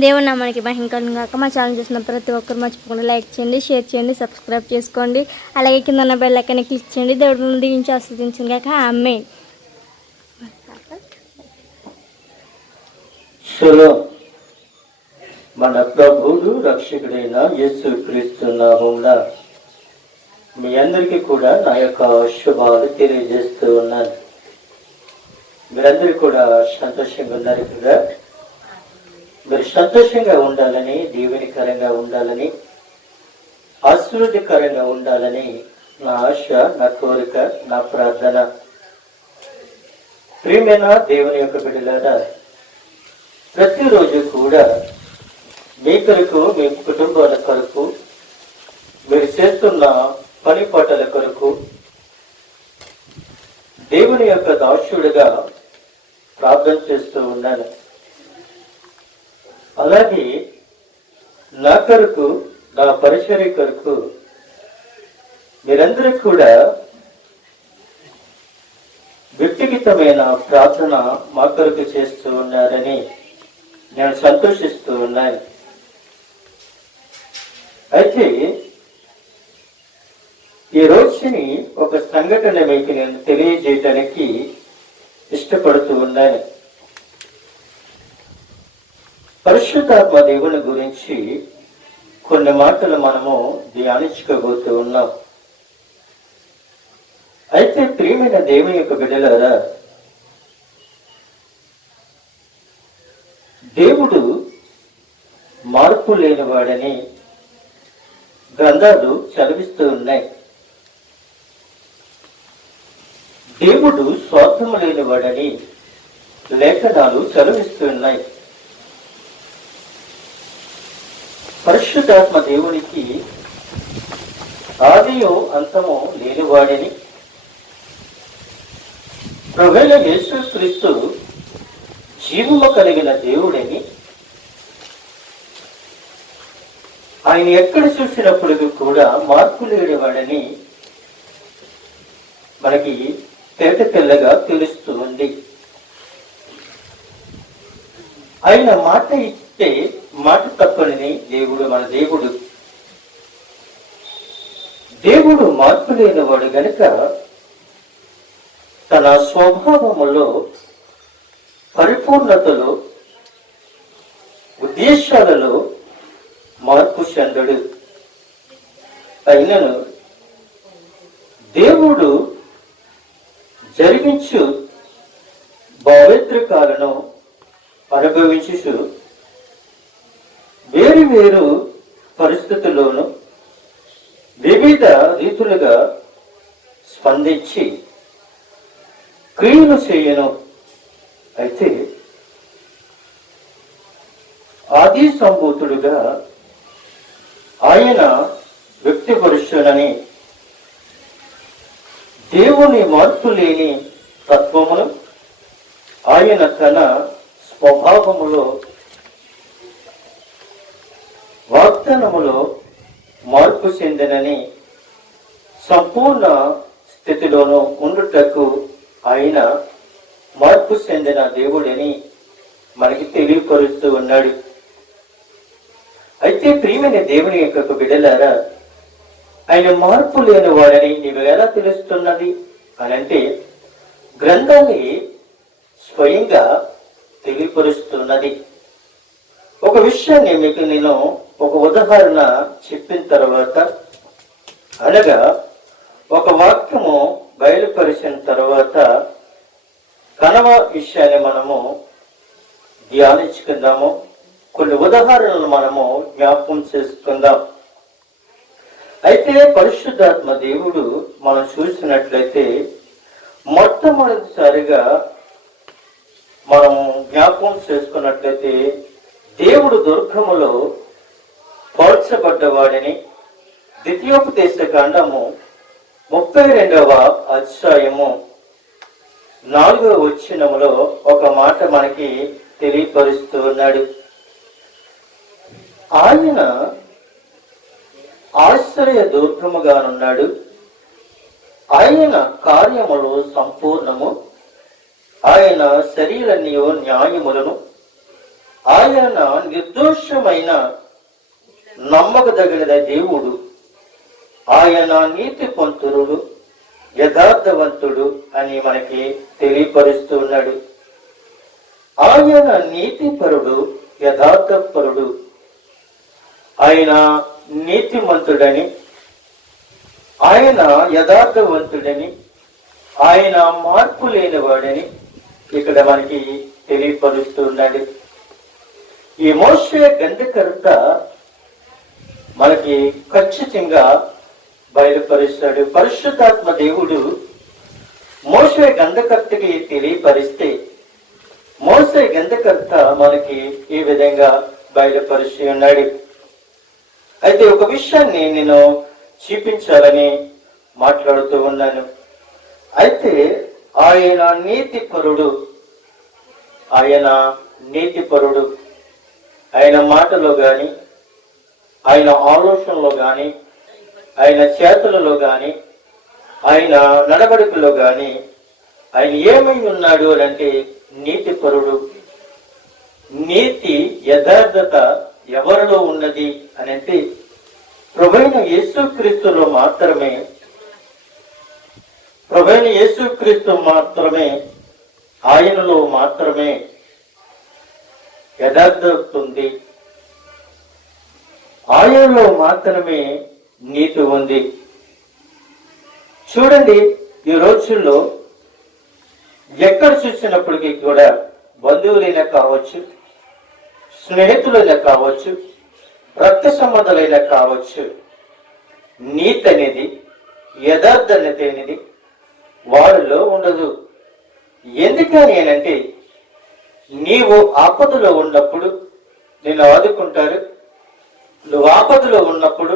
దేవుని నామానికి మహిమ కలుగును గాక. మా ఛానల్ చూసిన ప్రతి ఒక్కరు మర్చిపోకుండా లైక్ చేయండి, షేర్ చేయండి, సబ్స్క్రైబ్ చేసుకోండి. అలాగే కింద ఉన్న బెల్ ఐకాన్ క్లిక్ చేయండి. దేవుడు దీవించి ఆశీర్వదించును గాక. ఆమేన్. షలోమ్. మన ప్రభువుడు రక్షకుడైన యేసు క్రీస్తు నామమున మీ అందరికీ కూడా నా యొక్క శుభాలు తెలియజేస్తూ ఉన్నాను. మీరందరూ కూడా సంతోషంగా ఉన్నారు కదా. మీరు సంతోషంగా ఉండాలని, దీవెనకరంగా ఉండాలని, ఆశీర్వాదకరంగా ఉండాలని నా ఆశ, నా కోరిక, నా ప్రార్థన. ప్రియమైన దేవుని యొక్క బిడ్డలారా, ప్రతిరోజు కూడా మీ కొరకు, మీ కుటుంబాల కొరకు, మీరు చేస్తున్న పని పాటల కొరకు దేవుని యొక్క దాసుడుగా ప్రార్థన చేస్తూ ఉన్నాను. అలాగే నా కొరకు, నా పరిచర్య కొరకు మీరందరూ కూడా వ్యక్తిగతమైన ప్రార్థన మా కొరకు చేస్తూ ఉన్నారని నేను సంతోషిస్తూ ఉన్నాను. అయితే ఈ రోజుని ఒక సంఘటన మీకు నేను తెలియజేయడానికి ఇష్టపడుతూ ఉన్నాను. పరిశుద్ధాత్మ దేవుని గురించి కొన్ని మాటలు మనము ధ్యానించుకోబోతూ ఉన్నాం. అయితే ప్రియమైన దేవుని యొక్క బిడ్డలారా, దేవుడు మార్పు లేనివాడని గ్రంథాలు చదివిస్తూ ఉన్నాయి. దేవుడు స్వార్థము లేనివాడని లేఖనాలు చదివిస్తూ ఉన్నాయి. పరిశుద్ధాత్మ దేవునికి ఆదియో అంతమో లేనివాడని, ప్రభువైన యేసు క్రీస్తు జీవము కలిగిన దేవుడని, ఆయన ఎక్కడ చూసినప్పుడు కూడా మార్పు లేనివాడని మనకి తేట తెల్లగా తెలుస్తూ ఉంది. ఆయన మాట ఇస్తే మాట తప్పని దేవుడు, మన దేవుడు. దేవుడు మార్పు లేనివాడు గనుక తన స్వభావములో, పరిపూర్ణతలో, ఉద్దేశాలలో మార్పు చెందడు. అయినను దేవుడు జరిగించు భావోద్రేకాలను అనుభవించు వేరు వేరు పరిస్థితుల్లోనూ వివిధ రీతులుగా స్పందించి క్రియలు చేయను. అయితే ఆది సంభూతుడుగా ఆయన వ్యక్తిపరుషునని దేవుని మార్పు లేని తత్వమును ఆయన తన స్వభావములో, వాగ్దానములో మార్పు చెందినని సంపూర్ణ స్థితిలోనూ ఉండుటకు ఆయన మార్పు చెందిన దేవుడని మనకి తెలియపరుస్తూ ఉన్నాడు. అయితే ప్రియమైన దేవుని యొక్క బిడ్డలారా, ఆయన మార్పు లేని వాడని నీవు ఎలా తెలుస్తున్నది అని అంటే, గ్రంథాన్ని స్వయంగా తెలియపరుస్తున్నది. ఒక విషయాన్ని మీకు నేను ఒక ఉదాహరణ చెప్పిన తర్వాత, అనగా ఒక వాక్యము బయలుపరిచిన తర్వాత కనవ విషయాన్ని మనము ధ్యానించుకుందాము. కొన్ని ఉదాహరణలు మనము జ్ఞాపకం చేసుకుందాం. అయితే పరిశుద్ధాత్మ దేవుడు మనం చూసినట్లయితే మొట్టమొదటిసారిగా మనం జ్ఞాపకం చేసుకున్నట్లయితే దేవుడు దుర్గములో పోల్చబడ్డవాడిని ద్వితీయోపదేశ కాండము 32వ అధ్యాయము 4వ వచనములో ఒక మాట మనకి తెలియపరుస్తూ ఉన్నాడు. ఆయన ఆశ్చర్య దుర్గముగానున్నాడు, ఆయన కార్యములు సంపూర్ణము, ఆయన శరీరన్యో న్యాయములను ఆయన నిర్దోషమైన నమ్మకదగిన దేవుడు, ఆయన నీతిపంతుడు, యథార్థవంతుడు అని మనకి తెలియపరుస్తున్నాడు. ఆయన నీతిపరుడు, యథార్థపరుడు, ఆయన నీతిమంతుడని, ఆయన యథార్థవంతుడని, ఆయన మార్పు లేనివాడని ఇక్కడ మనకి తెలియపరుస్తున్నాడు. ఈ మోషే గ్రంథకర్త మనకి ఖచ్చితంగా బయలుపరుస్తాడు. పరిశుద్ధాత్మ దేవుడు మోషే గ్రంథకర్తకి తెలియపరిస్తే మోషే గ్రంథకర్త మనకి ఈ విధంగా బయలుపరిచి ఉన్నాడు. అయితే ఒక విషయాన్ని నేను చూపించాలని మాట్లాడుతూ ఉన్నాను. అయితే ఆయన నీతిపరుడు, ఆయన నీతిపరుడు. ఆయన మాటలో గాని, ఆయన ఆలోచనలో గాని, ఆయన చేతులలో గాని, ఆయన నడవడికలో గాని ఆయన ఏమై ఉన్నాడు అని అంటే నీతిపరుడు. నీతి యథార్థత ఎవరిలో ఉన్నది అని అంటే ప్రభువైన యేసుక్రీస్తులో మాత్రమే. ప్రభువైన యేసుక్రీస్తు మాత్రమే, ఆయనలో మాత్రమే యథార్థత ఉంది. ఆయనలో మాత్రమే నీతి ఉంది. చూడండి, ఈ రోజుల్లో ఎక్కడ చూసినప్పటికీ కూడా బంధువులైనా కావచ్చు, స్నేహితులైనా కావచ్చు, రక్త సంబంధాలైనా కావచ్చు, నీతి అనేది, యథార్థత అనేది వారిలో ఉండదు. ఎందుకని అంటే నీవు ఆపదలో ఉన్నప్పుడు నిన్ను ఆదుకుంటారు, నువ్వు ఆపదలో ఉన్నప్పుడు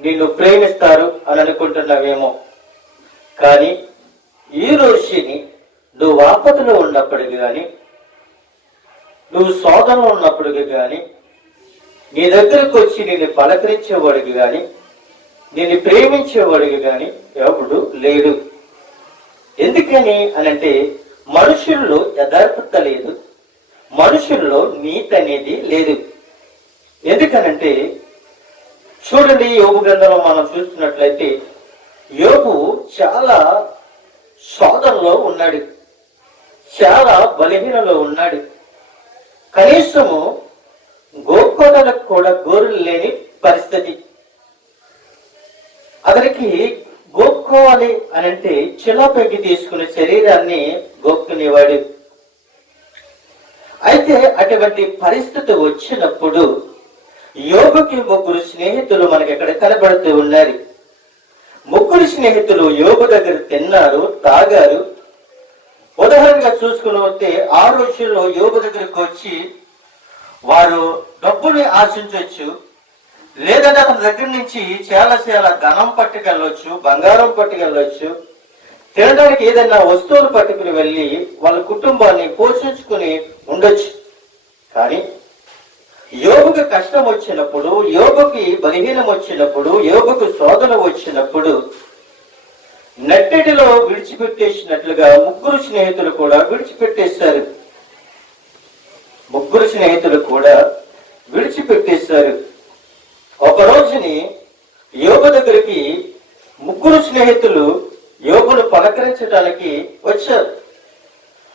నిన్ను ప్రేమిస్తారు అని అనుకుంటున్నావేమో. కానీ ఈ రోజుని నువ్వు ఆపదలో ఉన్నప్పటికీ కానీ, నువ్వు శోధనలో ఉన్నప్పటికీ కానీ, నీ దగ్గరకు వచ్చి నిన్ను పలకరించేవాడికి కానీ, నిన్ను ప్రేమించేవాడికి కానీ ఎవడు లేడు. ఎందుకని అనంటే మనుషుల్లో యథార్థత లేదు, మనుషుల్లో నీతి అనేది లేదు. ఎందుకనంటే చూడండి, యోబు గ్రంథంలో మనం చూస్తున్నట్లయితే యోబు చాలా శోధనలో ఉన్నాడు, చాలా బలహీనలో ఉన్నాడు. కనీసము గోకోడలకు కూడా గోరులు లేని పరిస్థితి. అతనికి గోక్కోవాలి అని అంటే చిలాపెగ్గి తీసుకునే శరీరాన్ని గోక్కునేవాడు. అయితే అటువంటి పరిస్థితి వచ్చినప్పుడు యోబుకి ముగ్గురు స్నేహితులు మనకి ఇక్కడ కనబడుతూ ఉన్నారు. ముగ్గురు స్నేహితులు యోబు దగ్గర తిన్నారు, తాగారు. ఉదాహరణగా చూసుకుని వస్తే ఆ రోజుల్లో యోబు దగ్గరకు వచ్చి వారు డబ్బుని ఆశించవచ్చు, లేదంటే అతని దగ్గర నుంచి చాలా చాలా ధనం పట్టుకెళ్ళొచ్చు, బంగారం పట్టుకెళ్ళొచ్చు, తినడానికి ఏదైనా వస్తువులు పట్టుకుని వెళ్ళి వాళ్ళ కుటుంబాన్ని పోషించుకుని ఉండొచ్చు. కానీ యోబుకి కష్టం వచ్చినప్పుడు, యోబుకి బలహీనం వచ్చినప్పుడు, యోబుకు శోధన వచ్చినప్పుడు నట్టెటిలో విడిచిపెట్టేసినట్లుగా ముగ్గురు స్నేహితులు కూడా విడిచిపెట్టేశారు. ముగ్గురు స్నేహితులు కూడా విడిచిపెట్టేశారు. ఒక రోజుని యోబు దగ్గరికి ముగ్గురు స్నేహితులు యోబును పలకరించడానికి వచ్చారు.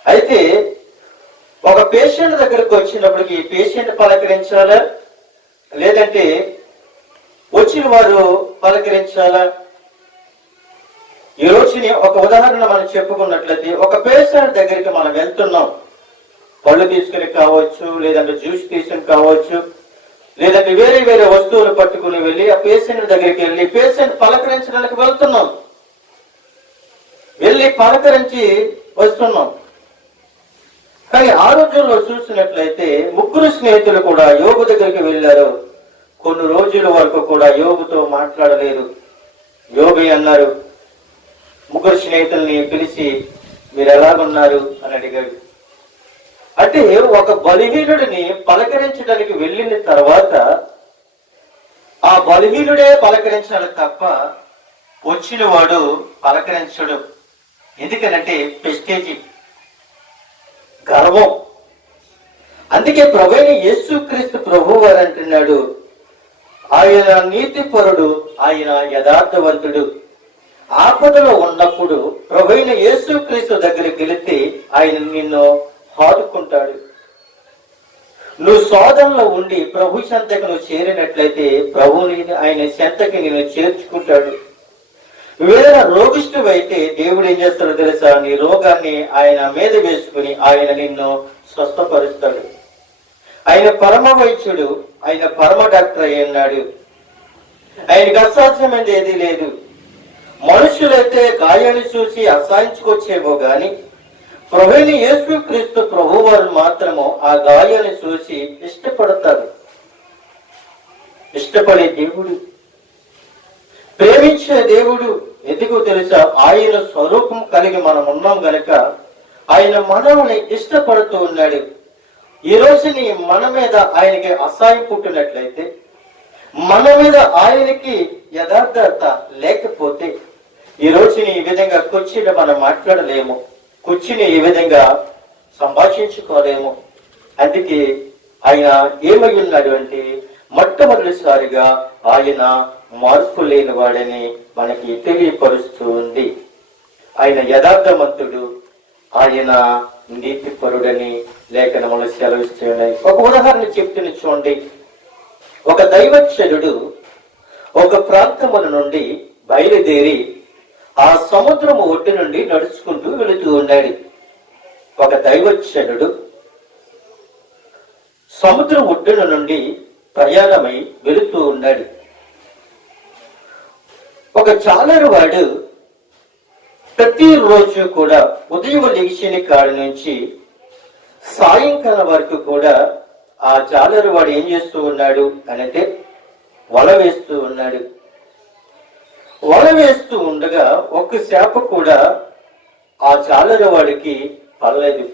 అయితే ఒక పేషెంట్ దగ్గరకు వచ్చినప్పటికి పేషెంట్ పలకరించాలా, లేదంటే వచ్చిన వారు పలకరించాలా? ఈ రోజుని ఒక ఉదాహరణ మనం చెప్పుకున్నట్లయితే, ఒక పేషెంట్ దగ్గరికి మనం వెళ్తున్నాం, పళ్ళు తీసుకుని కావచ్చు, లేదంటే జ్యూస్ తీసుకుని కావచ్చు, లేదంటే వేరే వేరే వస్తువులు పట్టుకుని వెళ్ళి ఆ పేషెంట్ దగ్గరికి వెళ్ళి పేషెంట్ పలకరించడానికి వెళ్తున్నాం, వెళ్ళి పలకరించి వస్తున్నాం. కానీ ఆ రోజుల్లో చూసినట్లయితే ముగ్గురు స్నేహితులు కూడా యోబు దగ్గరికి వెళ్ళారు. కొన్ని రోజుల వరకు కూడా యోబుతో మాట్లాడలేదు. యోబు అన్నారు, ముగ్గురు స్నేహితుల్ని పిలిచి మీరు ఎలాగున్నారు అని అడిగాడు. అంటే ఒక బలహీనుడిని పలకరించడానికి వెళ్ళిన తర్వాత ఆ బలహీనుడే పలకరించాలి తప్ప వచ్చిన వాడు పలకరించడు. ఎందుకనంటే ప్రెస్టేజీ, గర్వం. అందుకే ప్రభువైన యేసుక్రీస్తు ప్రభువు వారు అంటున్నాడు, ఆయన నీతిపరుడు, ఆయన యథార్థవంతుడు. ఆపదలో ఉన్నప్పుడు ప్రభువైన యేసుక్రీస్తు దగ్గరికి వెళితే ఆయన నిన్ను ఆదుకుంటాడు. నువ్వు శోధనలో ఉండి ప్రభు చెంతకు నువ్వు చేరినట్లయితే ప్రభుని ఆయన చెంతకి నేను చేర్చుకుంటాడు. వేరే రోగిష్ఠు అయితే దేవుడు ఏం చేస్తాడో తెలుసా, నీ రోగాన్ని ఆయన మీద వేసుకుని ఆయన నిన్ను స్వస్థపరుస్తాడు. ఆయన పరమ వైద్యుడు, ఆయన పరమ డాక్టర్ అయి ఉన్నాడు. ఆయనకు అసాధ్యమైనది ఏది లేదు. మనుషులైతే గాయాన్ని చూసి అసహించుకొచ్చేవో గాని ప్రభువైన యేసుక్రీస్తు ప్రభువారు మాత్రము ఆ గాయాన్ని చూసి ఇష్టపడతారు. ఇష్టపడే దేవుడు, ప్రేమించే దేవుడు. ఎందుకు తెలుసా, ఆయన స్వరూపం కలిగి మనం ఉన్నాం గనక ఆయన మనల్ని ఇష్టపడుతూ ఉన్నాడు. ఈ రోజుని మన మీద ఆయనకి అసహాయం పుట్టినట్లయితే, మన మీద ఆయనకి యథార్థత లేకపోతే ఈ రోజుని ఈ విధంగా కుర్చీలో మనం మాట్లాడలేము, కుర్చీని ఈ విధంగా సంభాషించుకోలేము. అందుకే ఆయన ఏమై ఉన్నాడు అంటే, మొట్టమొదటిసారిగా ఆయన మార్పు లేని వాడని మనకి తెలియపరుస్తూ ఉంది. ఆయన యథార్థవంతుడు, ఆయన నీతిపరుడని లేఖనములు సెలవిస్తున్నాయి. ఒక ఉదాహరణ చెప్తున్న చూడండి. ఒక దైవచనుడు ఒక ప్రాంతముల నుండి బయలుదేరి ఆ సముద్రము ఒడ్డు నుండి నడుచుకుంటూ వెళుతూ ఉన్నాడు. ఒక దైవచనుడు సముద్రం ఒడ్డున నుండి ప్రయాణమై వెళుతూ ఉన్నాడు. ఒక జాలరు వాడు ప్రతిరోజు కూడా ఉదయం లేచిన కాడి నుంచి సాయంకాలం వరకు కూడా ఆ జాలరు వాడు ఏం చేస్తూ ఉన్నాడు అంటే వల వేస్తూ ఉన్నాడు. వల వేస్తూ ఉండగా ఒక్క చేప కూడా ఆ జాలరు వాడికి పడలేదు.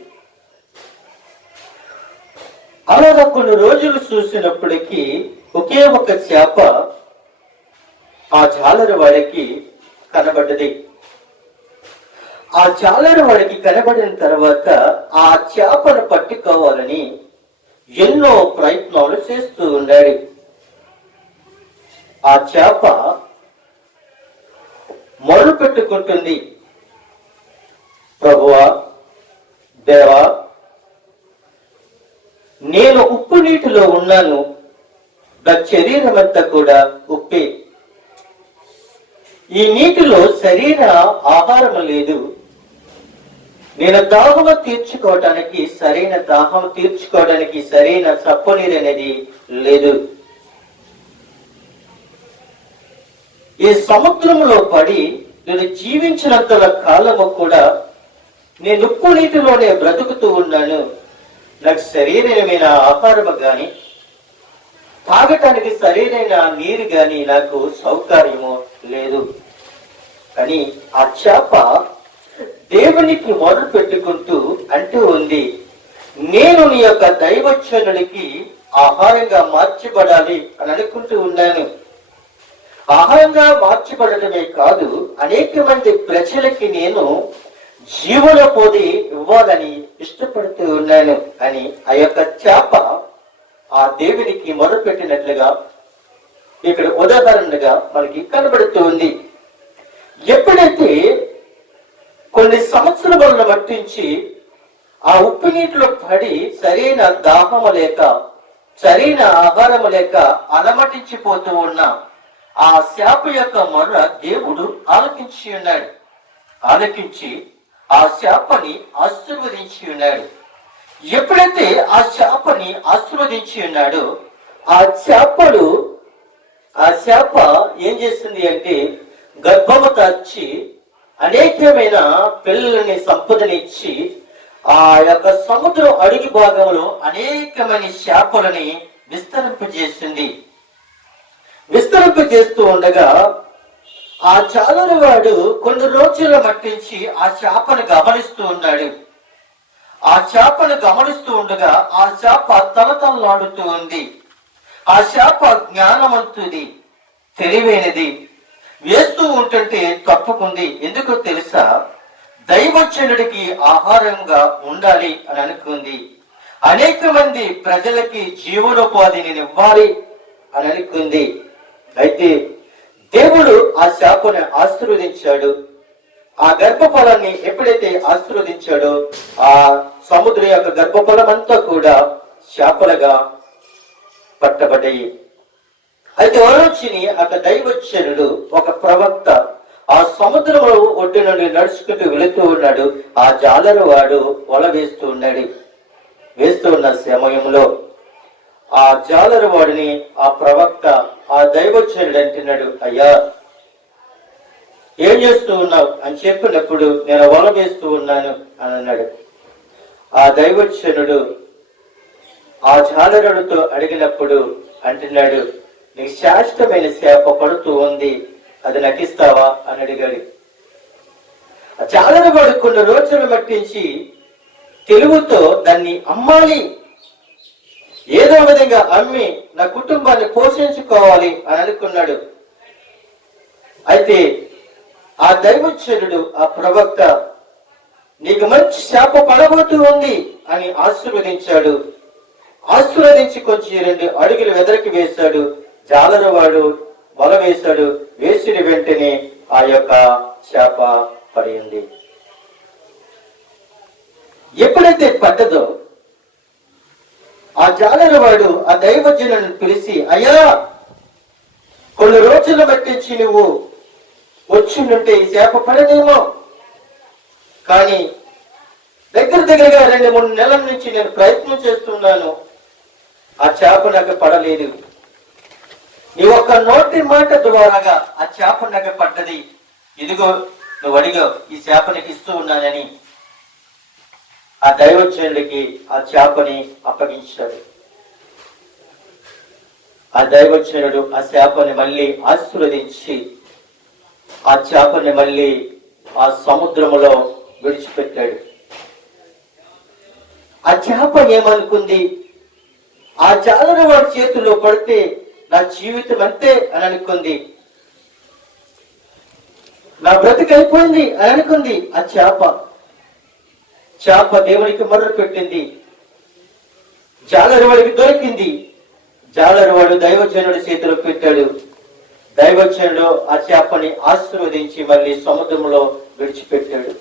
అలాగా కొన్ని రోజులు చూసినప్పటికీ ఒకే ఒక చేప ఆ జాలరు వాడికి కనబడ్డది. ఆ జాలరు వాడికి కనబడిన తర్వాత ఆ చేపను పట్టుకోవాలని ఎన్నో ప్రయత్నాలు చేస్తూ ఉన్నాడు. ఆ చేప మొదలు పెట్టుకుంటుంది, ప్రభువా, దేవా, నేను ఉప్పు నీటిలో ఉన్నాను, నా శరీరం అంతా కూడా ఉప్పే. ఈ నీటిలో శరీర ఆహారం లేదు. నేను దాహం తీర్చుకోవడానికి సరైన చప్పనీరు అనేది లేదు. ఈ సముద్రంలో పడి నేను జీవించినంత కాలము కూడా నేను ఉప్పు నీటిలోనే బ్రతుకుతూ ఉన్నాను. నాకు శరీరమైన ఆహారము గాని తాగటానికి సరైన నీరు గాని నాకు సౌకర్యము లేదు. అని ఆ చేప దేవునికి మొదలు పెట్టుకుంటూ అంటూ ఉంది, నేను నీ యొక్క దైవచనుడికి ఆహారంగా మార్చబడాలి అని అనుకుంటూ ఉన్నాను. ఆహారంగా మార్చబడటమే కాదు, అనేక మంది ప్రజలకి నేను జీవనోపాధి ఇవ్వాలని ఇష్టపడుతూ ఉన్నాను అని ఆ యొక్క చేప ఆ దేవునికి మొదలుపెట్టినట్లుగా ఇక్కడ ఉదాహరణగా మనకి కనబడుతూ ఉంది. ఎప్పుడైతే కొన్ని సంవత్సరములను మట్టించి ఆ ఉప్పు నీటిలో పడి సరైన దాహము లేక సరైన ఆహారము లేక అలమటించిపోతూ ఉన్న ఆ శాప యొక్క మొర్ర దేవుడు ఆలకించి ఉన్నాడు. ఆలకించి ఆ శాపని ఆశీర్వదించి ఉన్నాడు. ఎప్పుడైతే ఆ శాపని ఆశీర్వదించి ఉన్నాడో ఆ శాప ఏం చేస్తుంది అంటే గర్భము దాల్చి అనేకమైన పిల్లలని సంపదనిచ్చి ఆ యొక్క సముద్రం అడుగు భాగంలో అనేకమైన శాపలని విస్తరింపజేస్తూ ఉండగా ఆ జాలరు వాడు కొన్ని రోజుల మట్టించి ఆ చేపను గమనిస్తూ ఉన్నాడు. ఆ చేపను గమనిస్తూ ఉండగా ఆ చేప తలతలలాడుతూ ఉంది. ఆ చేప జ్ఞానవంతుది, తెలివైనది. వేస్తూ ఉంటుంటే తప్పుకుంది. ఎందుకో తెలుసా, దైవజనుడికి ఆహారంగా ఉండాలి అని అనుకుంది. అనేక మంది ప్రజలకి జీవనోపాధిని ఇవ్వాలి అని అనుకుంది. అయితే దేవుడు ఆ శాపను ఆశీర్వదించాడు. ఆ గర్భఫలాన్ని ఎప్పుడైతే ఆశీర్వదించాడో ఆ సముద్రం యొక్క గర్భఫలం అంతా కూడా శాపలుగా పట్టబడ్డాయి. అయితే వరొచ్చిని ఒక దైవచనుడు, ఒక ప్రవక్త ఆ సముద్రం ఒడ్డు నుండి నడుచుకుంటూ వెళుతూ ఉన్నాడు. ఆ జాలరు వాడు వల వేస్తూ ఉన్న సమయంలో ఆ జాలరు వాడిని ఆ ప్రవక్త, ఆ దైవచనుడు అంటున్నాడు, అయ్యా ఏం చేస్తూ ఉన్నావు అని చెప్పినప్పుడు, నేను వల వేస్తూ ఉన్నాను అని అన్నాడు. ఆ దైవచనుడు ఆ జాలరుడితో అడిగినప్పుడు అంటున్నాడు, నీకు శాశ్వతమైన శాప పడుతూ ఉంది, అది నటిస్తావా అని అడిగాడు. ఆ జాలరువాడు కొన్ని రోజులు మట్టించి తెలుగుతో దాన్ని అమ్మాలి, ఏదో విధంగా అమ్మి నా కుటుంబాన్ని పోషించుకోవాలి అని అనుకున్నాడు. అయితే ఆ దైవచనుడు, ఆ ప్రవక్త, నీకు మంచి శాప పడబోతూ ఉంది అని ఆశీర్వదించాడు. ఆశీర్వదించి కొంచెం 2 అడుగులు వెదరికి వేశాడు. జాలరవాడు వల వేశాడు. వేసిన వెంటనే ఆ యొక్క శాప పడింది. ఎప్పుడైతే పడ్డదో ఆ జాలరవాడు ఆ దైవజనుని పిలిచి, అయ్యా కొన్ని రోజులు మట్టించి నువ్వు వచ్చిండుంటే ఈ శాప పడదేమో, కానీ దగ్గరగా 2-3 నెలల నుంచి నేను ప్రయత్నం చేస్తున్నాను, ఆ చేప నాకు పడలేదు. నీ ఒక్క నోటి మాట ద్వారాగా ఆ చేప నాకు పడ్డది. ఇదిగో నువ్వు అడిగావు, ఈ చేప నీకు ఇస్తూ ఉన్నానని ఆ దైవజనుడికి ఆ చేపని అప్పగించాడు. ఆ దైవజనుడు ఆ చేపని మళ్ళీ ఆశీర్వదించి ఆ చేపని మళ్ళీ ఆ సముద్రములో విడిచిపెట్టాడు. ఆ చేప ఏమనుకుంది, ఆ జాలరు వాడి చేతుల్లో పడితే నా జీవితం అంతే అని అనుకుంది, నా బ్రతికైపోయింది అని అనుకుంది. ఆ చేప దేవునికి మొర్ర పెట్టింది. జాలరు వాడికి దొరికింది. జాలరు వాడు దైవజనుడి చేతిలో పెట్టాడు. దైవజనుడు ఆ చేపని ఆశీర్వదించి మళ్ళీ సముద్రంలో విడిచిపెట్టాడు.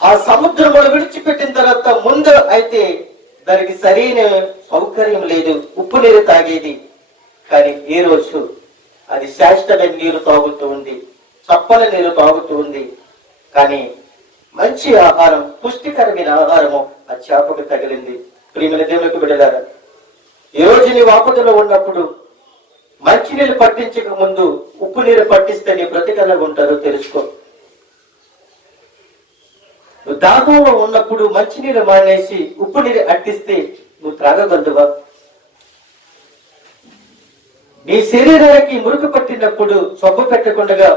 ఆ సముద్రంలో విడిచిపెట్టిన తర్వాత ముందు అయితే దానికి సరైన సౌకర్యం లేదు, ఉప్పు నీరు తాగేది. కానీ ఈ రోజు అది శాశ్వతమైన నీరు తాగుతూ ఉంది, చప్పని నీరు తాగుతూ ఉంది. కానీ మంచి ఆహారం, పుష్టికరమైన ఆహారము ఆ చేపకు తగిలింది. ప్రియమైన దేవునికి బిడ్డలారా, ఈ రోజు నీవు ఆపదలో ఉన్నప్పుడు మంచినీళ్ళు పట్టించక ముందు ఉప్పు నీరు పట్టిస్తే నీ బ్రతికలా ఉంటారో తెలుసుకో. నువ్వు దాహంలో ఉన్నప్పుడు మంచినీళ్ళు మానేసి ఉప్పు నీరు అట్టిస్తే నువ్వు త్రాగగలదువా? నీ శరీరానికి మురుకు పట్టినప్పుడు సబ్బు పెట్టకుండా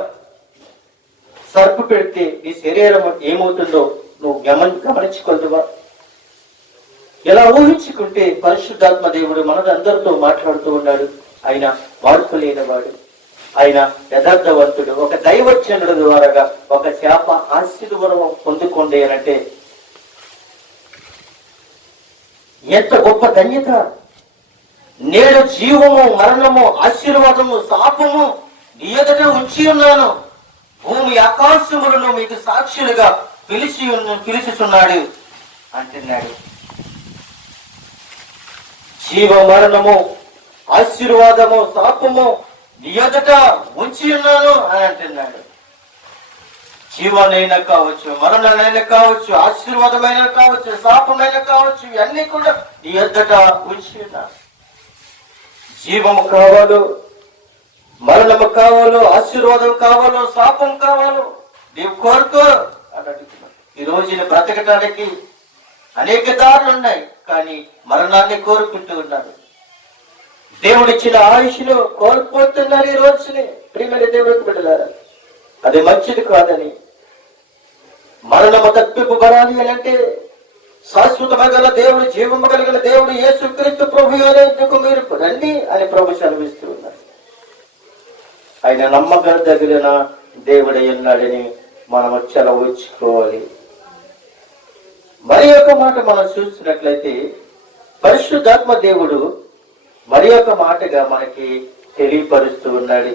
సర్పు పెడితే నీ శరీరం ఏమవుతుందో నువ్వు గమనించుకోవద్దువా? ఇలా ఊహించుకుంటే పరిశుద్ధాత్మ దేవుడు మనదందరితో మాట్లాడుతూ ఉన్నాడు. ఆయన మార్పు లేనివాడు, ఆయన యథార్థవంతుడు. ఒక దైవజనుడు ద్వారాగా ఒక శాప ఆశీర్వాదం పొందుకోండి అనంటే ఎంత గొప్ప ధన్యత! నేను జీవము, మరణము, ఆశీర్వాదము, శాపము నీ ఎదుట ఉంచి ఉన్నాను. భూమి ఆకాశములను మీకు సాక్షులుగా పిలుచుచున్నాడు అంటున్నాడు. జీవ, మరణము, ఆశీర్వాదము, శాపము నీ ఎదుట ఉంచి ఉన్నాను అని అంటున్నాడు. జీవానైనా కావచ్చు, మరణమైనా కావచ్చు, ఆశీర్వాదమైన కావచ్చు, శాపమైన కావచ్చు, ఇవన్నీ కూడా నీ ఎదుట ఉంచి ఉన్నాను. జీవము కావాలో, మరణము కావాలో, ఆశీర్వాదం కావాలో, శాపం కావాలో నీవు కోరుకో అని అడుగుతున్నాను. ఈ రోజున బ్రతకటానికి అనేక దారులు ఉన్నాయి, కానీ మరణాన్ని కోరుకుంటూ ఉన్నారు. దేవుడిచ్చిన ఆయుష్ను కోల్పోతున్నారు ఈ రోజుని. ప్రియమైన దేవుడికి బిడ్డలారా, అది మంచిది కాదని, మరణము తప్పింపబడాలి అని అంటే శాశ్వతమగల దేవుడు, జీవము కలిగిన దేవుడు యేసుక్రీస్తు ప్రభు అనేందుకు మీరు రండి అని ప్రభు సెలవిస్తూ ఉన్నారు. ఆయన నమ్మకదగిన దేవుడై ఉన్నాడని మనం సెలవుచ్చుకోవాలి. మరి ఒక మాట మనం చూసినట్లయితే పరిశుద్ధాత్మ దేవుడు మరి ఒక మాటగా మనకి తెలియపరుస్తూ ఉన్నాడు.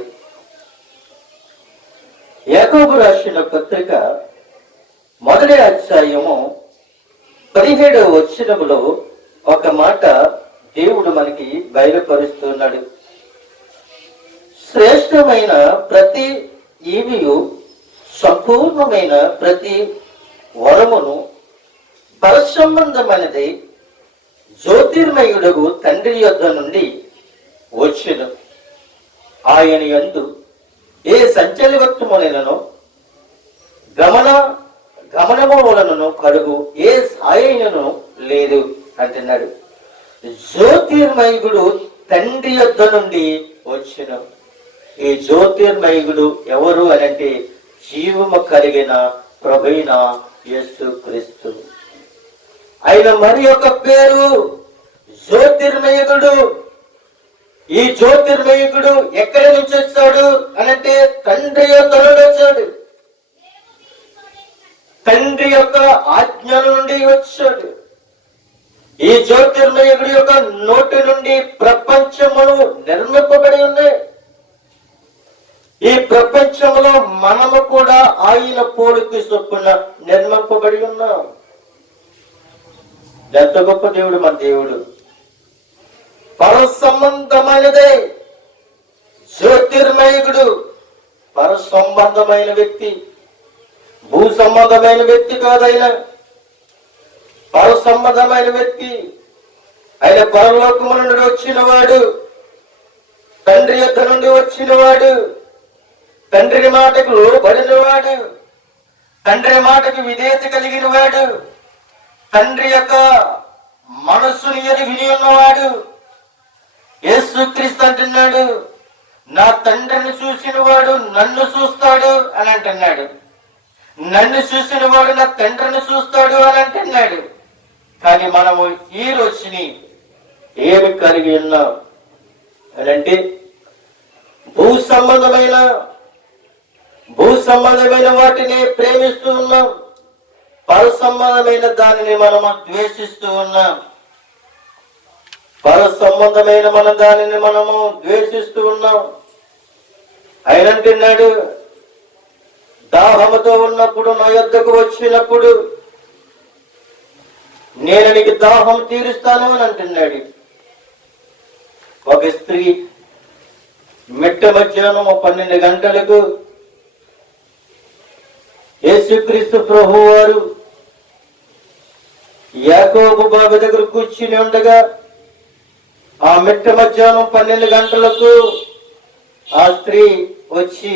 యాకోబు రాసిన పత్రిక 1వ అధ్యాయము 17వ వచనములో ఒక మాట దేవుడు మనకి బయలుపరుస్తున్నాడు. శ్రేష్టమైన ప్రతి ఈవియు సంపూర్ణమైన ప్రతి వరమును పరసంబంధమైనది జ్యోతిర్మయుడగు తండ్రి యొద్ద నుండి వచ్చును. ఆయన యందు ఏ సంచలవత్వమునైనను గమనము వలనను కలుగు ఏ సాయను లేదు అంటున్నాడు. జ్యోతిర్మయుడు తండ్రి యొద్ద నుండి వచ్చును. ఈ జ్యోతిర్మయుడు ఎవరు అనంటే జీవము కలిగిన ప్రభువైన యేసుక్రీస్తు. ఆయన మరి ఒక పేరు జ్యోతిర్మయుడు. ఈ జ్యోతిర్మయుడు ఎక్కడి నుంచి వచ్చాడు అనంటే తండ్రి యొక్క నుండి వచ్చాడు. తండ్రి యొక్క ఆజ్ఞల నుండి వచ్చాడు. ఈ జ్యోతిర్మయుడు యొక్క నోటి నుండి ప్రపంచములు నిర్మింపబడి ఉన్నాయి. ఈ ప్రపంచంలో మనము కూడా ఆయన పోలిక చొప్పున నిర్మింపబడి ఉన్నాం. ఎంత గొప్ప దేవుడు మన దేవుడు. పరసంబంధమైనదే జ్యోతిర్మయుడు. పరసంబంధమైన వ్యక్తి, భూ సంబంధమైన వ్యక్తి కాదైనా పరసంబంధమైన వ్యక్తి. ఆయన పరలోకము నుండి వచ్చినవాడు, తండ్రి యొద్ద నుండి వచ్చినవాడు, తండ్రి మాటకు లోబడినవాడు, తండ్రి మాటకు విధేయత కలిగిన వాడు, తండ్రి యొక్క మనస్సుని ఎరిగి ఉన్నవాడు. యేసుక్రీస్తు అంటున్నాడు, నా తండ్రిని చూసిన వాడు నన్ను చూస్తాడు అని అంటున్నాడు. నన్ను చూసిన వాడు నా తండ్రిని చూస్తాడు అని అంటున్నాడు. కానీ మనము ఈ రోజుని ఏమి కలిగి ఉన్నాం అనంటే భూ సంబంధమైన వాటిని ప్రేమిస్తూ ఉన్నాం. పర సంబంధమైన దానిని మనము ద్వేషిస్తూ ఉన్నాం. పర సంబంధమైన దానిని మనము ద్వేషిస్తూ ఉన్నాం. ఆయన అంటున్నాడు, దాహముతో ఉన్నప్పుడు నా యొద్దకు వచ్చినప్పుడు నేను నీకు దాహం తీరుస్తాను అని అంటున్నాడు. ఒక స్త్రీ మిట్ట మధ్యాహ్నం 12 గంటలకు యేసుక్రీస్తు ప్రభువు వారు యాకోబు బావి దగ్గర కూర్చుని ఉండగా ఆ మిట్ట మధ్యాహ్నం 12 గంటలకు ఆ స్త్రీ వచ్చి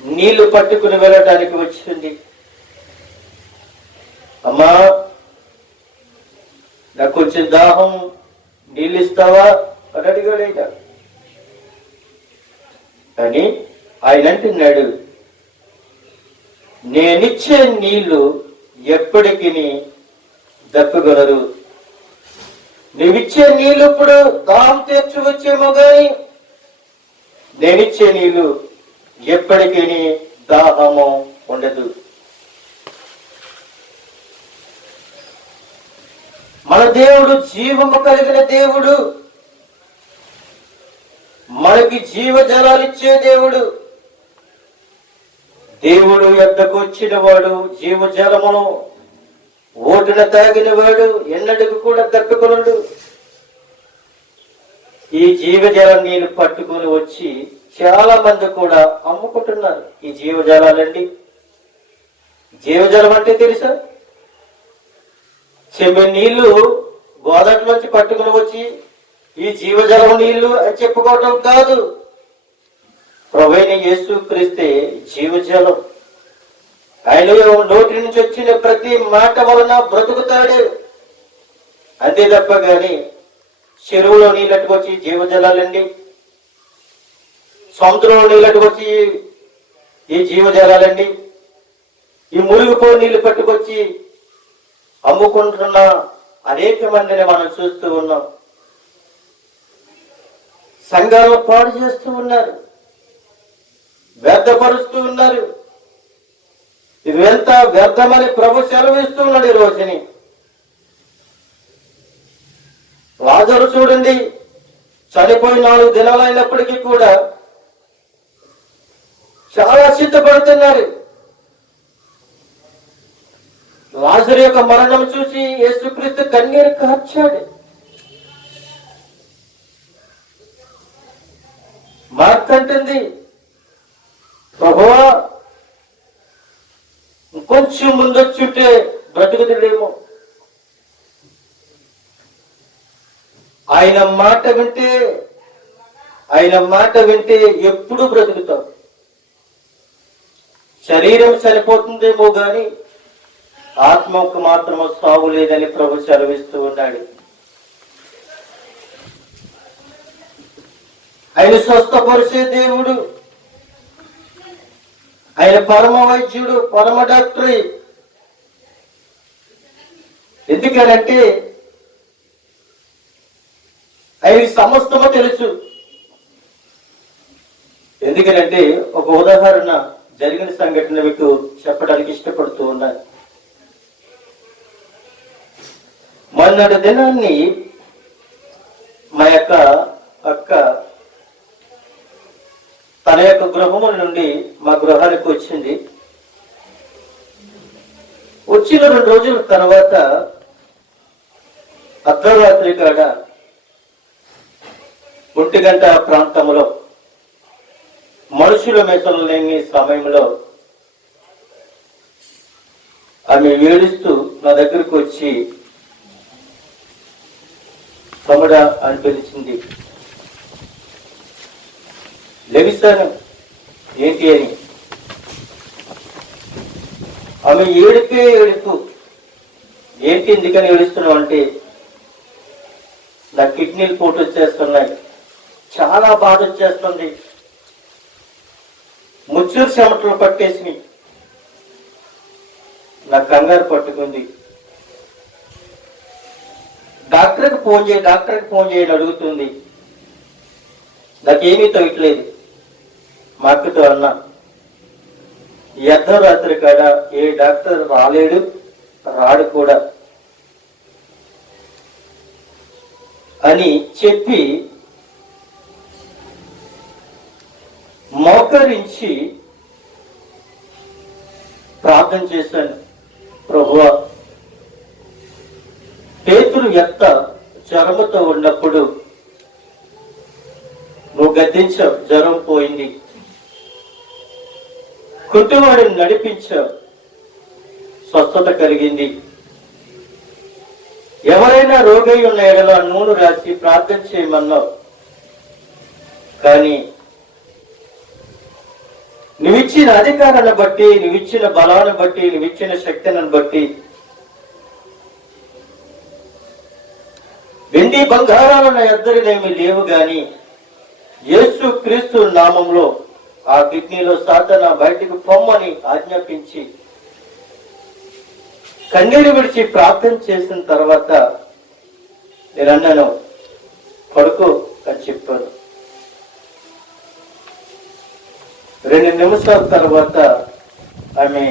నీళ్లు పట్టుకుని వెళ్ళటానికి వచ్చింది. అమ్మా, నాకు కొంచెం దాహం, నీళ్ళు ఇస్తావా అని అడిగాడు. కానీ ఆయన అంటున్నాడు, నేనిచ్చే నీళ్లు ఎప్పటికీ దప్పగలరు. నువ్విచ్చే నీళ్ళు ఇప్పుడు దాహం తీర్చి వచ్చేమో గాని నేనిచ్చే నీళ్లు ఎప్పటికీ దాహము ఉండదు. మన దేవుడు జీవము కలిగిన దేవుడు, మనకి జీవజలాలు ఇచ్చే దేవుడు. దేవుడు యొద్దకు వచ్చిన వాడు జీవజలమును ఓటున తాగిన వాడు ఎన్నటికి కూడా దక్కుకొనడు. ఈ జీవజలం నీళ్ళు పట్టుకుని వచ్చి చాలా మంది కూడా అమ్ముకుంటున్నారు. ఈ జీవజలాలండి, జీవజలం అంటే తెలుసా? చెమ్మె నీళ్లు గోదావరిలోంచి పట్టుకుని వచ్చి ఈ జీవజలం నీళ్లు అని చెప్పుకోవటం కాదు. ప్రభువైన యేసుక్రీస్తే జీవజలం. ఆయన నోటి నుంచి వచ్చిన ప్రతి మాట వలన బ్రతుకుతాడు. అంతే తప్ప గాని చెరువులో నీళ్ళట్టుకు వచ్చి జీవజలాలండి, సముద్రంలో నీళ్ళట్టుకు వచ్చి ఈ జీవజలాలండి, ఈ మురుగుపో నీళ్లు పట్టుకొచ్చి అమ్ముకుంటున్న అనేక మందిని మనం చూస్తూ ఉన్నాం. సంఘాలు పాడు చేస్తూ ఉన్నారు, వ్యర్థపరుస్తూ ఉన్నారు. ఇదంతా వ్యర్థమని ప్రభు సెలవిస్తున్నాడు ఈ రోజుని. లాజరు చూడండి, చనిపోయి 4 దినాలైనప్పటికీ కూడా చాలా సిద్ధపడుతున్నారు. లాజరు యొక్క మరణం చూసి యేసుక్రీస్తు కన్నీరు కార్చాడు. మార్త అంటుంది, ప్రభువా ఇంకొంచెం ముందొచ్చుంటే బ్రతుకుతుడేమో. ఆయన మాట వింటే ఎప్పుడు బ్రతుకుతాం. శరీరం చనిపోతుందేమో గాని ఆత్మకు మాత్రము సావు లేదని ప్రభు సెలవిస్తూ ఉన్నాడు. ఆయన స్వస్థపరిచే దేవుడు, ఆయన పరమ వైద్యుడు, పరమ డాక్టర్. ఎందుకనంటే ఆయనకి సమస్తము తెలుసు. ఎందుకనంటే ఒక ఉదాహరణ జరిగిన సంఘటన మీకు చెప్పడానికి ఇష్టపడుతూ ఉన్నాను. మొన్నటి దినాన్ని మా యొక్క అక్క తన యొక్క గృహముల నుండి మా గృహానికి వచ్చింది. వచ్చిన 2 రోజుల తర్వాత అర్ధరాత్రి కాడ 1 గంట ప్రాంతంలో మనుషుల మెసలు లేని సమయంలో ఆమె ఏడుస్తూ నా దగ్గరకు వచ్చి తమ్ముడా అని పిలిచింది. లెగిస్తాను ఏంటి అని. ఆమె ఏడుపు. ఏంటి ఎందుకని ఏడుస్తున్నావు అంటే, నా కిడ్నీలు పోటు వచ్చేస్తున్నాయి, చాలా బాధ వచ్చేస్తుంది, ముచ్చూరు చెమటలు పట్టేసి నా కంగారు పట్టుకుంది. డాక్టర్కి ఫోన్ చేయని అడుగుతుంది. నాకేమీ తగ్గట్లేదు. మా అక్కతో అన్నా, అర్ధరాత్రి కాడ ఏ డాక్టర్ రాడు కూడా అని చెప్పి మోకరించి ప్రార్థన చేశాను. ప్రభువా, పేతురు ఎంత జ్వరముతో ఉన్నప్పుడు నువ్వు గద్దించావు, జ్వరం పోయింది. కుటుంబాన్ని నడిపించావు, స్వస్థత కలిగింది. ఎవరైనా రోగి ఉన్న ఎడల నూనె రాసి ప్రార్థన చేయమన్నావు. కానీ నువ్విచ్చిన అధికారాన్ని బట్టి, నువ్విచ్చిన బలాన్ని బట్టి, నువ్విచ్చిన శక్తిని బట్టి వెండి బంగారాలు నా ఎద్దరినేమి లేవు గాని యేసు క్రీస్తు నామంలో ఆ కిడ్నీలో సాధన బయటకు పొమ్మని ఆజ్ఞాపించి కన్నీరు విడిచి ప్రార్థన చేసిన తర్వాత నేను అన్నాను, పడుకో అని చెప్పాను. 2 నిమిషాల తర్వాత ఆమె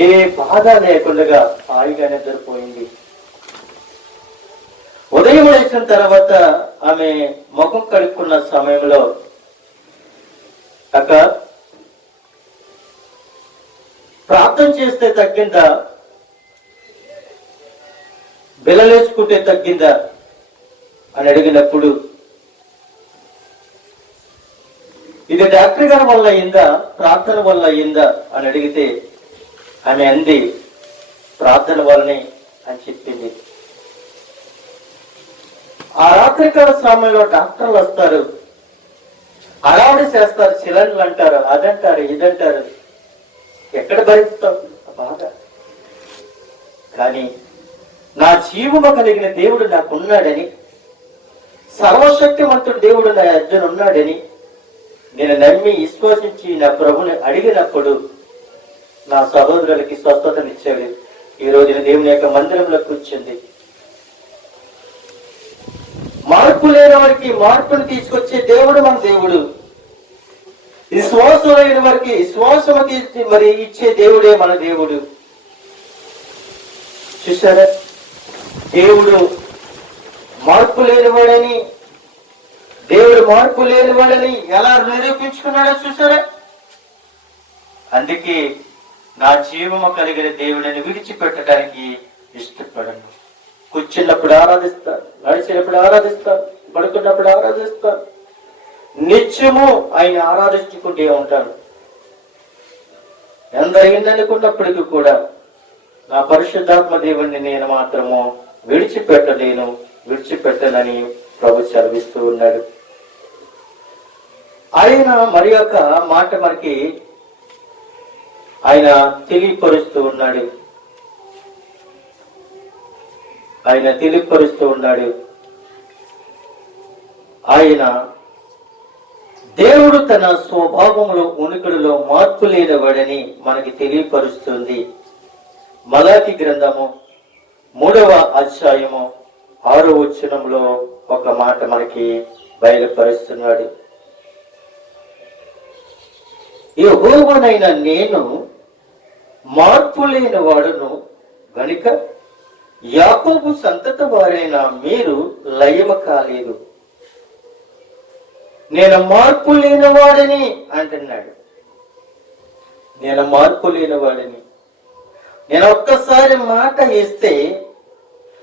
ఏ బాధ లేకుండా హాయిగా నిద్రపోయింది. ఉదయం లేచిన తర్వాత ఆమె ముఖం కడుక్కున్న సమయంలో, అక్క ప్రార్థన చేస్తే తగ్గిందా, బిల్లలేసుకుంటే తగ్గిందా అని అడిగినప్పుడు, ఇది డాక్టర్ గారి వల్ల అయిందా, ప్రార్థన వల్ల అయిందా అని అడిగితే ఆమె అంది, ప్రార్థన వల్లనే అని చెప్పింది. ఆ రాత్రికాల సమయంలో డాక్టర్లు వస్తారు, అడావుడి చేస్తారు, సిలిండర్లు అంటారు, అదంటారు, ఇదంటారు. ఎక్కడ భరిస్తాం బాగా. కానీ నా జీవము కలిగిన దేవుడు నాకున్నాడని, సర్వశక్తిమంతుడు దేవుడు నా అర్జును ఉన్నాడని నేను నమ్మి విశ్వసించి నా ప్రభుని అడిగినప్పుడు నా సహోదరులకి స్వస్థతనిచ్చాడు. ఈ రోజున దేవుని యొక్క మందిరంలో కూర్చుంది. మార్పు లేని వారికి మార్పును తీసుకొచ్చే దేవుడు మన దేవుడు. విశ్వాసులైన వారికి విశ్వాసమకి మరి ఇచ్చే దేవుడే మన దేవుడు. చూసారా, దేవుడు మార్పు లేనివాడని, దేవుడు మార్పు లేనివాడని ఎలా నిరూపించుకున్నాడో చూసారా. అందుకే నా జీవము కలిగిన దేవుడిని విడిచిపెట్టడానికి ఇష్టపడను. కూర్చున్నప్పుడు ఆరాధిస్తాను, నడిచినప్పుడు ఆరాధిస్తాను, పడుకున్నప్పుడు ఆరాధిస్తాను, నిత్యము ఆయన ఆరాధించుకుంటూ ఉంటాను. ఎందరైందనుకున్నప్పటికీ కూడా నా పరిశుద్ధాత్మ దేవుణ్ణి నేను మాత్రము విడిచిపెట్టనని ప్రభు సెలవిస్తూ ఉన్నాడు. ఆయన మరి యొక్క మాట మనకి ఆయన తెలియపరుస్తూ ఉన్నాడు. ఆయన దేవుడు తన స్వభావంలో ఉనికిడిలో మార్పు లేనివాడని మనకి తెలియపరుస్తుంది. మలాకి గ్రంథము 3వ అధ్యాయము 6వ వచనంలో ఒక మాట మనకి బయలుపరుస్తున్నాడు. యెహోవానైన నేను మార్పు లేని వాడును గనుక యాకోబు సంతతి వారైన మీరు లయము కాలేదు. నేను మార్పు లేనివాడని అంటున్నాడు. నేను మార్పు లేనివాడని. నేను ఒక్కసారి మాట ఇస్తే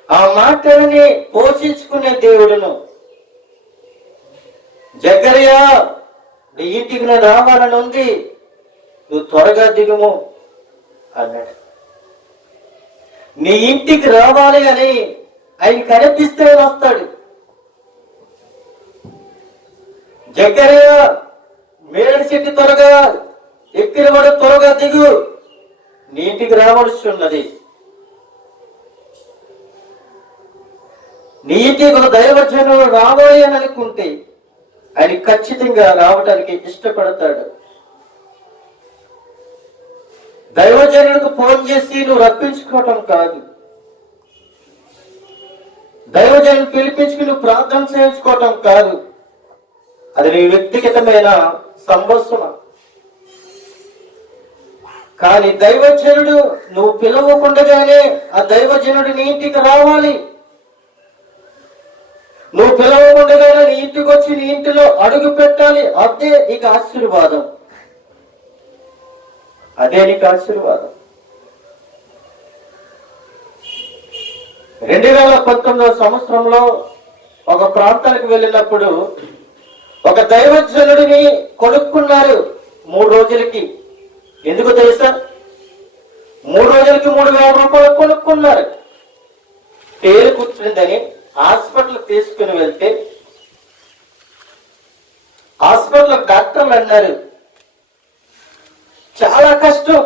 ఆ మాటని పోషించుకునే దేవుడును. జకరియా, నీ ఇంటికి నేను రావాలని ఉంది, నువ్వు త్వరగా దిగుము అన్నాడు. నీ ఇంటికి రావాలి అని ఆయన కనిపిస్తే వస్తాడు. జకరియా, మేడి చెట్టు త్వరగా ఎక్కిన వాడు త్వరగా దిగు, నీ ఇంటికి రావాల్సి ఉన్నది. నీ ఇంటికి ఒక దైవజనుడు రావాలి అని అనుకుంటే ఆయన ఖచ్చితంగా రావడానికి ఇష్టపడతాడు. దైవజనుడికి ఫోన్ చేసి నువ్వు రప్పించుకోవటం కాదు, దైవజనుడు పిలిపించుకుని నువ్వు ప్రార్థన చేయించుకోవటం కాదు, అది నీ వ్యక్తిగతమైన సంభాషణ. కానీ దైవజనుడు నువ్వు పిలవకుండగానే ఆ దైవజనుడు నీ ఇంటికి రావాలి. నువ్వు పిలవకుండగానే నీ ఇంటికి వచ్చి నీ ఇంటిలో అడుగు పెట్టాలి. అదే నీకు ఆశీర్వాదం. 2019వ సంవత్సరంలో ఒక ప్రాంతానికి వెళ్ళినప్పుడు ఒక దైవజనుడిని కొనుక్కున్నారు 3 రోజులకి. ఎందుకు తెలుసా? 3 రోజులకి 3,000 రూపాయలు కొనుక్కున్నారు. పేరు కూర్చుందని హాస్పిటల్ తీసుకుని వెళ్తే హాస్పిటల్ డాక్టర్లు అన్నారు, చాలా కష్టం,